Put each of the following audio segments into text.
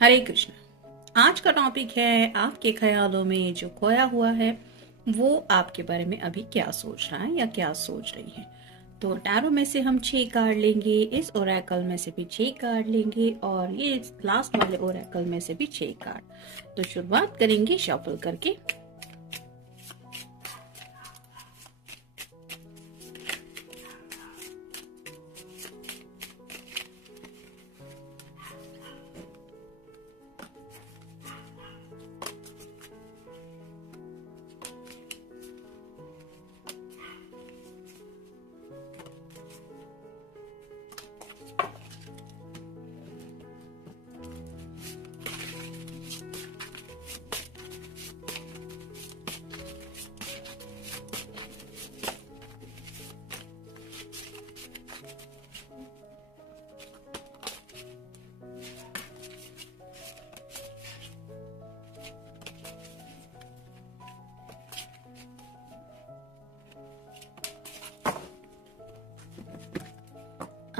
हरे कृष्ण। आज का टॉपिक है आपके ख्यालों में जो खोया हुआ है वो आपके बारे में अभी क्या सोच रहा है या क्या सोच रही है। तो टैरो में से हम 6 कार्ड लेंगे, इस ओरेकल में से भी 6 कार्ड लेंगे और ये लास्ट वाले ओरेकल में से भी 6 कार्ड। तो शुरुआत करेंगे शफल करके।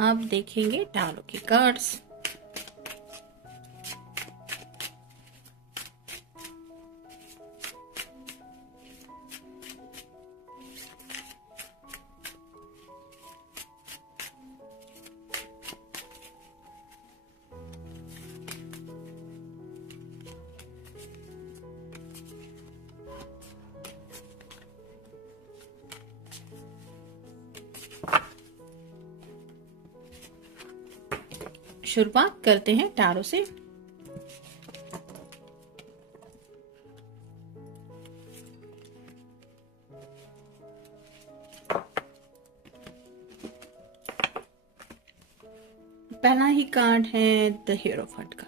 आप देखेंगे टैरो के कार्ड्स। शुरुआत करते हैं टैरो से। पहला ही कार्ड है द हिएरोफेंट का।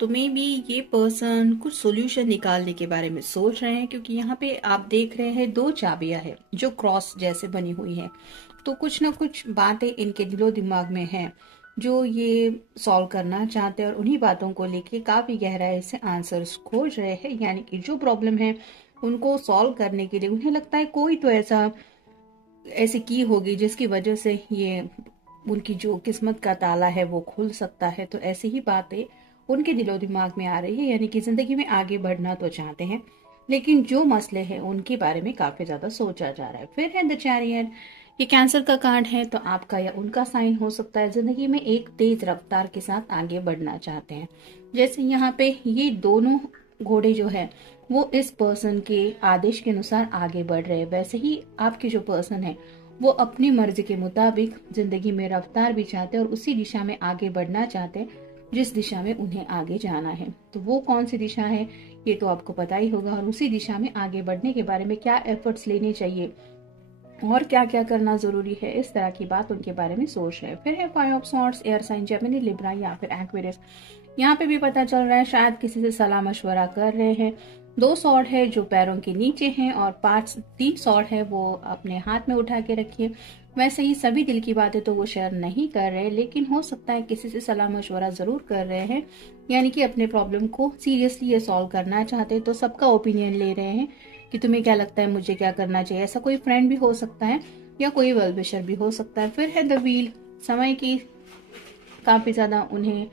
तो मे बी ये पर्सन कुछ सॉल्यूशन निकालने के बारे में सोच रहे हैं, क्योंकि यहाँ पे आप देख रहे हैं 2 चाबियां हैं जो क्रॉस जैसे बनी हुई है। तो कुछ ना कुछ बातें इनके दिलो दिमाग में हैं जो ये सॉल्व करना चाहते हैं और उन्हीं बातों को लेके काफी गहराई से आंसर्स खोज रहे हैं। यानी कि जो प्रॉब्लम है उनको सॉल्व करने के लिए उन्हें लगता है कोई तो ऐसी की होगी जिसकी वजह से ये उनकी जो किस्मत का ताला है वो खुल सकता है। तो ऐसी ही बातें उनके दिलो दिमाग में आ रही है। यानी कि जिंदगी में आगे बढ़ना तो चाहते हैं, लेकिन जो मसले हैं उनके बारे में काफी ज्यादा सोचा जा रहा है। फिर है द चैरियट। ये कैंसर का कार्ड है, तो आपका या उनका साइन हो सकता है जिंदगी में एक तेज रफ्तार के साथ आगे बढ़ना चाहते हैं। जैसे यहाँ पे ये दोनों घोड़े जो है वो इस पर्सन के आदेश के अनुसार आगे बढ़ रहे हैं, वैसे ही आपके जो पर्सन है वो अपनी मर्जी के मुताबिक जिंदगी में रफ्तार भी चाहते हैं और उसी दिशा में आगे बढ़ना चाहते हैं जिस दिशा में उन्हें आगे जाना है। तो वो कौन सी दिशा है ये तो आपको पता ही होगा, और उसी दिशा में आगे बढ़ने के बारे में क्या एफर्ट्स लेने चाहिए और क्या क्या करना जरूरी है, इस तरह की बात उनके बारे में सोच रहे हैं। फिर है 5 of swords, air sign Gemini, Libra या फिर एक्वेरियस। यहाँ पे भी पता चल रहा है शायद किसी से सलाह मशवरा कर रहे हैं। 2 सॉर्ड है जो पैरों के नीचे हैं और 3 सॉर्ड है वो अपने हाथ में उठा के रखिए। वैसे ही सभी दिल की बातें तो वो शेयर नहीं कर रहे, लेकिन हो सकता है किसी से सलाह मशवरा जरूर कर रहे हैं। यानी कि अपने प्रॉब्लम को सीरियसली ये सॉल्व करना चाहते हैं, तो सबका ओपिनियन ले रहे हैं कि तुम्हें क्या लगता है मुझे क्या करना चाहिए। ऐसा कोई फ्रेंड भी हो सकता है या कोई वेल विशर भी हो सकता है। फिर है द व्हील। समय की काफी ज्यादा उन्हें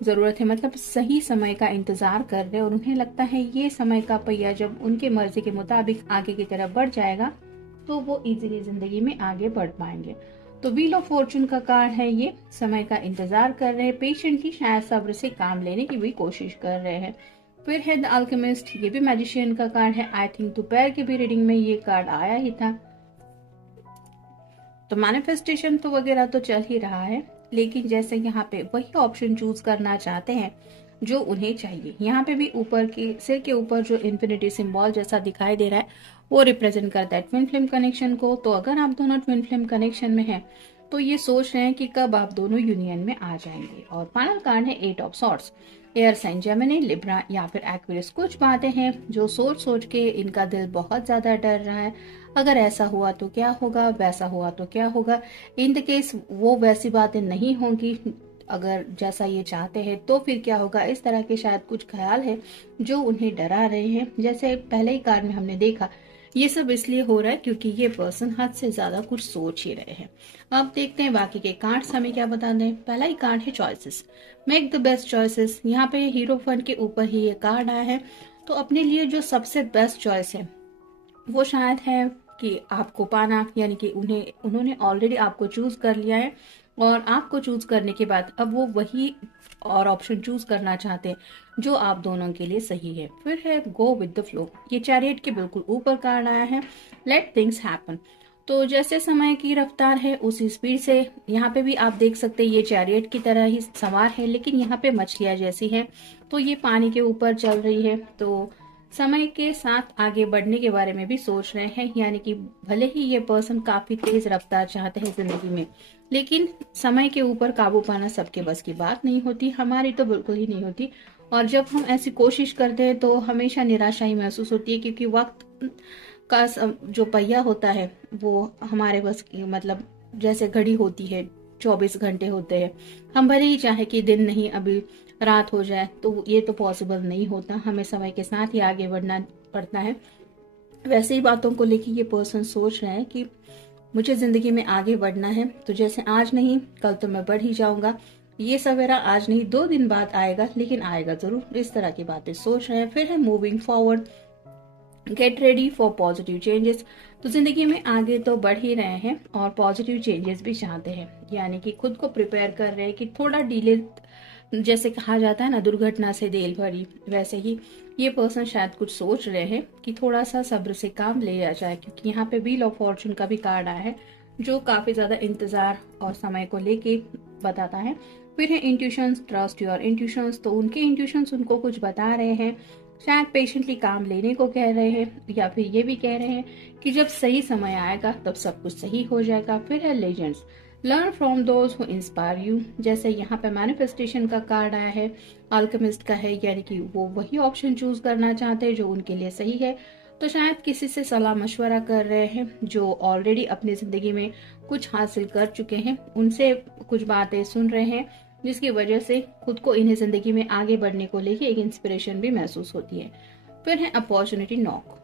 जरूरत है, मतलब सही समय का इंतजार कर रहे हैं और उन्हें लगता है ये समय का पहिया जब उनके मर्जी के मुताबिक आगे की तरफ बढ़ जाएगा तो वो इजीली जिंदगी में आगे बढ़ पाएंगे। तो व्हील ऑफ फॉर्चून का कार्ड है, ये समय का इंतजार कर रहे हैं, पेशेंटली शायद सब्र से काम लेने की भी कोशिश कर रहे हैं। फिर है द अल्केमिस्ट। ये भी मैजिशियन का कार्ड है। आई थिंक दोपहर की भी रीडिंग में ये कार्ड आया ही था। तो मैनिफेस्टेशन तो वगैरह तो चल ही रहा है, लेकिन जैसे यहाँ पे वही ऑप्शन चूज करना चाहते हैं जो उन्हें चाहिए। यहाँ पे भी ऊपर के सिर के ऊपर जो इन्फिनिटी सिंबल जैसा दिखाई दे रहा है वो रिप्रेजेंट करता है ट्विन फ्लेम कनेक्शन को। तो अगर आप दोनों ट्विन फ्लेम कनेक्शन में हैं तो ये सोच रहे हैं कि कब आप दोनों यूनियन में आ जाएंगे। और फाइनल कार्ड है 8 of swords, air sign Gemini, Libra या फिर एक्वेरियस। कुछ बातें हैं जो सोच सोच के इनका दिल बहुत ज्यादा डर रहा है। अगर ऐसा हुआ तो क्या होगा, वैसा हुआ तो क्या होगा। इन द केस वो वैसी बातें नहीं होंगी, अगर जैसा ये चाहते हैं तो फिर क्या होगा। इस तरह के शायद कुछ ख्याल है जो उन्हें डरा रहे हैं। जैसे पहले ही कार्ड में हमने देखा ये सब इसलिए हो रहा है क्योंकि ये पर्सन हद से ज्यादा कुछ सोच ही रहे हैं। अब देखते हैं बाकी के कार्ड्स हमें क्या बताते हैं। पहला ही कार्ड है choices, make the best choices. यहाँ पे हीरो फंड के ऊपर ही ये कार्ड आया है। तो अपने लिए जो सबसे बेस्ट चॉइस है वो शायद है कि आपको पाना, यानी कि उन्होंने ऑलरेडी आपको चूज कर लिया है और आपको चूज करने के बाद अब वो वही और ऑप्शन चूज करना चाहते हैं जो आप दोनों के लिए सही है। फिर है गो विद द फ्लो, ये चैरियट के बिल्कुल ऊपर कार्ड आया है, लेट थिंग्स हैपन। तो जैसे समय की रफ्तार है उसी स्पीड से यहाँ पे भी आप देख सकते हैं ये चैरियट की तरह ही सवार है, लेकिन यहाँ पे मछलियां जैसी है, तो ये पानी के ऊपर चल रही है। तो समय के साथ आगे बढ़ने के बारे में भी सोच रहे हैं, यानी कि भले ही ये पर्सन काफी तेज रफ्तार चाहते हैं जिंदगी में, लेकिन समय के ऊपर काबू पाना सबके बस की बात नहीं होती, हमारी तो बिल्कुल ही नहीं होती। और जब हम ऐसी कोशिश करते हैं तो हमेशा निराशा ही महसूस होती है, क्योंकि वक्त का जो पहिया होता है वो हमारे बस मतलब जैसे घड़ी होती है 24 घंटे होते हैं, हम भले ही चाहे कि दिन नहीं अभी रात हो जाए, तो ये तो पॉसिबल नहीं होता, हमें समय के साथ ही आगे बढ़ना पड़ता है। वैसे ही बातों को लेकर ये पर्सन सोच रहे हैं कि मुझे जिंदगी में आगे बढ़ना है, तो जैसे आज नहीं कल तो मैं बढ़ ही जाऊंगा, ये सवेरा आज नहीं 2 दिन बाद आएगा, लेकिन आएगा जरूर, इस तरह की बातें सोच रहे हैं। फिर है moving forward, get ready for positive changes. तो जिंदगी में आगे तो बढ़ ही रहे हैं और पॉजिटिव चेंजेस भी चाहते हैं, यानी कि खुद को प्रिपेयर कर रहे हैं कि थोड़ा डिले, जैसे कहा जाता है ना दुर्घटना से देर भरी, वैसे ही ये पर्सन शायद कुछ सोच रहे हैं कि थोड़ा सा सब्र से काम लिया जाए, क्योंकि यहाँ पे व्हील ऑफ फॉर्चून का भी कार्ड आया है जो काफी ज्यादा इंतजार और समय को लेके बताता है। फिर है इंट्यूशंस, ट्रस्ट योर इंट्यूशंस। तो उनके इंट्यूशंस उनको कुछ बता रहे हैं, शायद पेशेंटली काम लेने को कह रहे हैं, या फिर ये भी कह रहे हैं कि जब सही समय आएगा तब सब कुछ सही हो जाएगा। फिर है legends, learn from those who inspire you. जैसे यहाँ पे मैनिफेस्टेशन का कार्ड आया है, अल्केमिस्ट का है, यानी कि वो वही ऑप्शन चूज करना चाहते हैं जो उनके लिए सही है। तो शायद किसी से सलाह मशवरा कर रहे हैं जो ऑलरेडी अपनी जिंदगी में कुछ हासिल कर चुके हैं, उनसे कुछ बातें सुन रहे हैं, जिसकी वजह से खुद को इन्हें जिंदगी में आगे बढ़ने को लेके एक इंस्पिरेशन भी महसूस होती है। फिर है opportunity knock,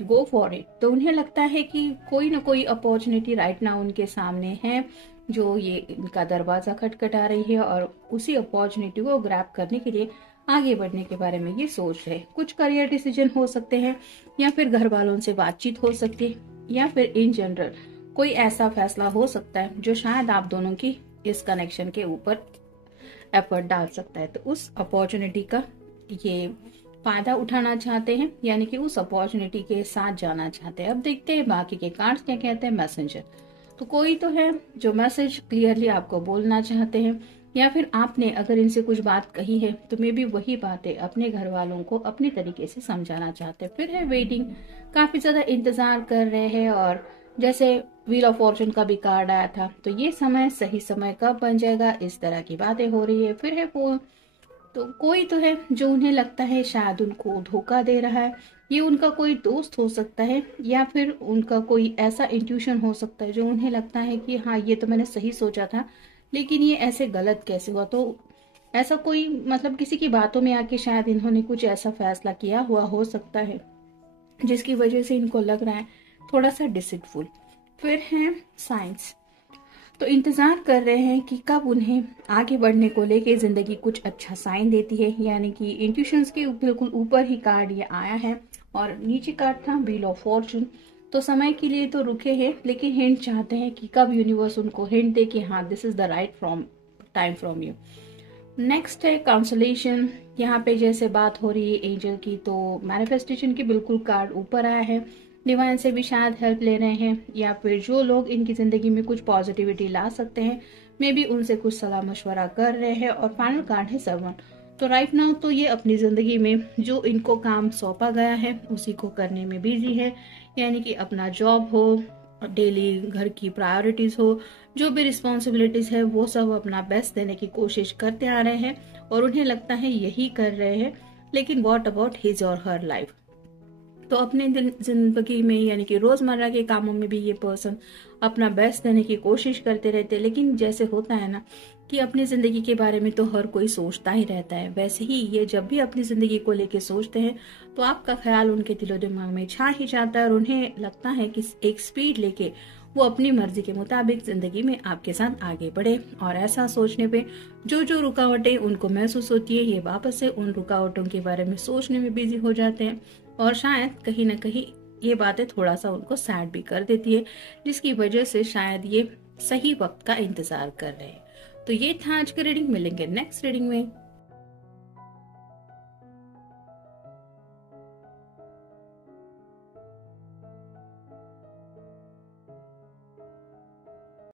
go for it. तो उन्हें लगता है कि कोई ना कोई अपॉर्चुनिटी राइट नाउ उनके सामने है जो ये इनका दरवाजा खटखटा रही है, और उसी अपॉर्चुनिटी को ग्रैब करने के लिए आगे बढ़ने के बारे में ये सोच रहे हैं। कुछ करियर डिसीजन हो सकते हैं, या फिर घर वालों से बातचीत हो सकती है, या फिर इन जनरल कोई ऐसा फैसला हो सकता है जो शायद आप दोनों की इस कनेक्शन के ऊपर एफर्ट डाल सकता है। तो उस अपॉर्चुनिटी का ये फायदा उठाना चाहते हैं, यानी कि उस अपॉर्चुनिटी के साथ जाना चाहते हैं। अब देखते हैं बाकी के कार्ड्स क्या कहते हैं। मैसेंजर, तो कोई तो है जो मैसेज क्लियरली आपको बोलना चाहते हैं, या फिर आपने अगर इनसे कुछ बात कही है तो मे बी वही बातें अपने घर वालों को अपने तरीके से समझाना चाहते हैं। फिर है वेटिंग, काफी ज्यादा इंतजार कर रहे हैं, और जैसे व्हील ऑफ फॉर्चून का भी कार्ड आया था, तो ये समय सही समय कब बन जाएगा, इस तरह की बातें हो रही है। फिर है फोन, तो कोई तो है जो उन्हें लगता है शायद उनको धोखा दे रहा है, ये उनका कोई दोस्त हो सकता है, या फिर उनका कोई ऐसा इंट्यूशन हो सकता है जो उन्हें लगता है कि हाँ ये तो मैंने सही सोचा था, लेकिन ये ऐसे गलत कैसे हुआ। तो ऐसा कोई मतलब किसी की बातों में आके शायद इन्होंने कुछ ऐसा फैसला किया हुआ हो सकता है जिसकी वजह से इनको लग रहा है थोड़ा सा डिसिटफुल। फिर है साइंस, तो इंतजार कर रहे हैं कि कब उन्हें आगे बढ़ने को लेके जिंदगी कुछ अच्छा साइन देती है, यानी कि इंट्यूशंस के बिल्कुल ऊपर ही कार्ड ये आया है, और नीचे कार्ड था व्हील ऑफ फॉर्चून। तो समय के लिए तो रुके हैं, लेकिन हिंट चाहते हैं कि कब यूनिवर्स उनको हिंट दे कि हाँ this is the right time from you. Next है कांसोलेशन, यहाँ पे जैसे बात हो रही है एंजल की, तो मैनिफेस्टेशन की बिल्कुल कार्ड ऊपर आया है, डिवाइन से भी शायद हेल्प ले रहे हैं, या फिर जो लोग इनकी जिंदगी में कुछ पॉजिटिविटी ला सकते हैं मे बी उनसे कुछ सलाह मशवरा कर रहे हैं। और फाइनल कार्ड है सर्वेंट, तो राइट नाउ तो ये अपनी जिंदगी में जो इनको काम सौंपा गया है उसी को करने में बिजी है, यानी कि अपना जॉब हो, डेली घर की प्रायोरिटीज हो, जो भी रिस्पॉन्सिबिलिटीज है वो सब अपना बेस्ट देने की कोशिश करते आ रहे हैं, और उन्हें लगता है यही कर रहे हैं। लेकिन व्हाट अबाउट हिज और हर लाइफ, तो अपने जिंदगी में यानी कि रोजमर्रा के कामों में भी ये पर्सन अपना बेस्ट देने की कोशिश करते रहते हैं, लेकिन जैसे होता है ना कि अपनी जिंदगी के बारे में तो हर कोई सोचता ही रहता है, वैसे ही ये जब भी अपनी जिंदगी को लेके सोचते हैं तो आपका ख्याल उनके दिलो दिमाग में छा ही जाता है और उन्हें लगता है कि एक स्पीड लेके वो अपनी मर्जी के मुताबिक जिंदगी में आपके साथ आगे बढ़े। और ऐसा सोचने पे जो जो रुकावटें उनको महसूस होती है, ये वापस से उन रुकावटों के बारे में सोचने में बिजी हो जाते हैं और शायद कहीं ना कहीं ये बातें थोड़ा सा उनको सैड भी कर देती है, जिसकी वजह से शायद ये सही वक्त का इंतजार कर रहे हैं। तो ये था आज का रीडिंग। मिलेंगे नेक्स्ट रीडिंग में।